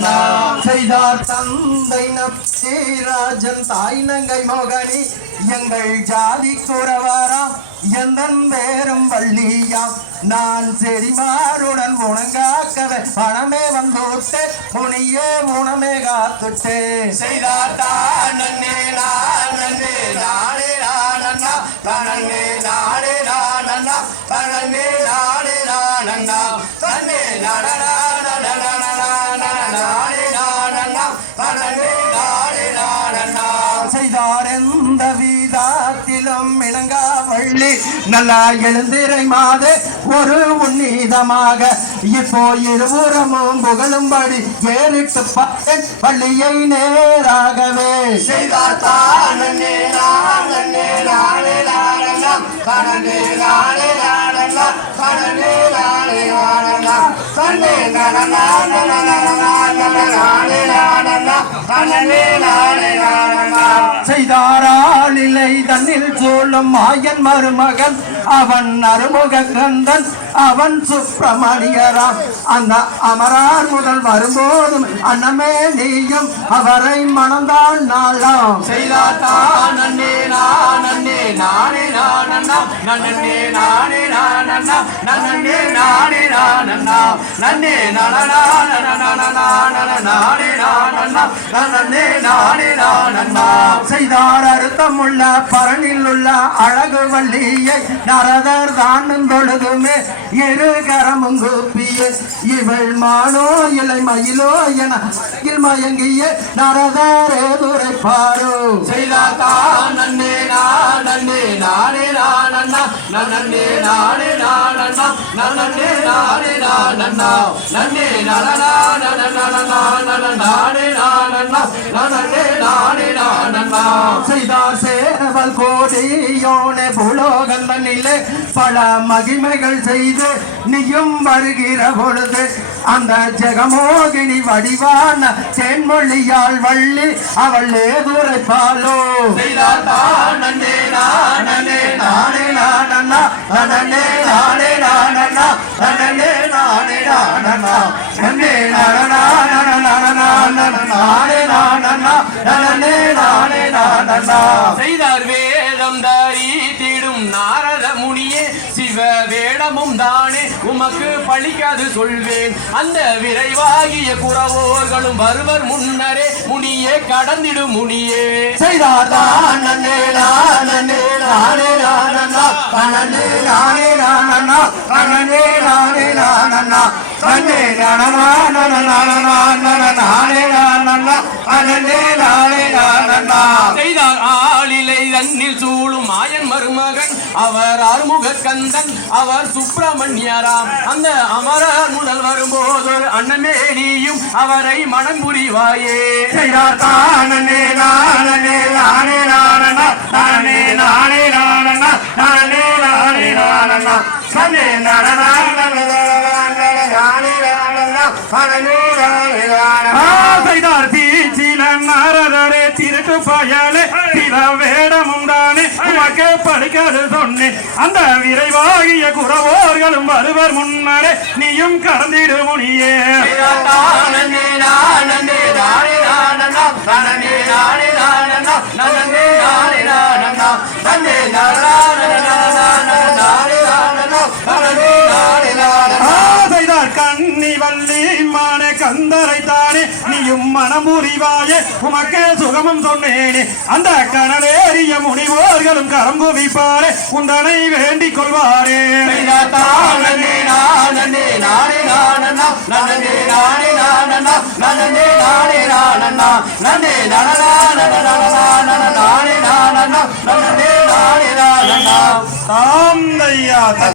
நானண்ணா செய்தார் தந்தை நப்சீராஜன் தாய் நங்கை மோகனி எங்கள் ஜாதி குறவாரா? எந்தன் பேரும் வள்ளியாம் நான் செடிமாருடன் உணங்காக்கவே பணமே வந்துட்டு முனியே முனமே காத்துட்டே. செய்தார் தானே நானே நானே நானண்ணா தனே நானே நானண்ணா தனே நானே நானண்ணா தன்னே நடனா எந்த வீதாத்திலும் இணங்கா வள்ளி நல்லா எழுந்திரை மாத ஒரு உன்னீதமாக. இப்போ இருபுறமும் புகழும்படி ஏறிட்டு பார்த்தேன் பள்ளியை நேராகவே. செய்தார் தானே நானே நானே நானண்ணா தனே நானே நானண்ணா செய்தாராளிலை தன்னில் சூழும் மாயன் மருமகன் அவன் அருமுக கந்தன் அவன் சுப்பிரமணியராம். அந்த அமரார் முதல் வரும்போதும் அன்னமே நீயும் அவரை மணந்தாள் நாளாம். செய்தார் தானே நானே நானே நானண்ணா நன்னே நானே நானண்ணா நன்னே நானே நானண்ணா நன்னே நானே நானண்ணா நன்னே நானே நானண்ணா செய்தார் அறுத்தமுள்ள பரணில் உள்ள அழகு வள்ளியை நரதர் தான் தொழுதுமே. இரு கரமும் கூப்பிய இவள் மானோ இலை மயிலோ என மயங்கிய நரதர் எதுரைப்பாரோ செய்தார் தானே நானே நானே நானண்ணா நன்னே. நானே நானண்ணா நன்னே. நானே நானண்ணா நன்னே. நானண்ணா நானே நானண்ணா நன்னே. நானே நானண்ணா செய்தார் சேவல் கோடியோனே புலோகந்தனிலே பல மகிமைகள் செய்து நீயும் வருகிற பொழுது அந்த ஜெகமோகினி வடிவான தென்மொழியால் வள்ளி அவள் ஏதுரைப்பாலோ நானே நானே நானே நானண்ணா நன்னே நானே நானண்ணா நன்னே நானே நானண்ணா நானே நானே நானண்ணா செய்தார் வேதம் தரித்திடும் நாரத முனியே சிவ வேடமும் தானே உமக்கு பழிக்காது சொல்வேன் அந்த விரைவாகிய குறவோர்களும் வருவர் முன்னரே முனியே கடந்திடும் முனியே செய்தார் தானே நானே நானே நானண்ணா நானே நானே நானே நானே செய்தார் ஆளிலை தன்னில் சூழும் மாயன் மருமகன். அவர் அருமுக கந்தன் அவர் சுப்பிரமணியராம். அந்த அமரர் முதல் வரும்போது ஒரு அண்ணமே நீயும் அவரை மனம் புரிவாயே. செய்தார் தானே நானே நானே நானே நானண்ணா. தனனே நானே நானண்ணா. தன்னே நானண்ணா. நானே செய்தார் தீச்சில நாரதரே திருட்டு பயலே சில வேடமும் தானே உமக்கு படிக்காது சொன்னேன் அந்த விரைவாகிய குறவோர்களும் வருவர் முன்னரே நீயும் கடந்திடு முனியே. நன்னே நானே நானே கந்தரை தானே நீயும் மனம் புரிவாயே உமக்கு சுகமும் சொன்னேனே. அந்த கனலேறிய முனிவோர்களும் கரம் குவிப்பாரே உந்தனை வேண்டிக் கொள்வாரே. நானே நானே நானே நானே நானண்ணா நன்னே நானே நானண்ணா நானே நானண்ணா நன்னே நானே நானண்ணா தாம் தையா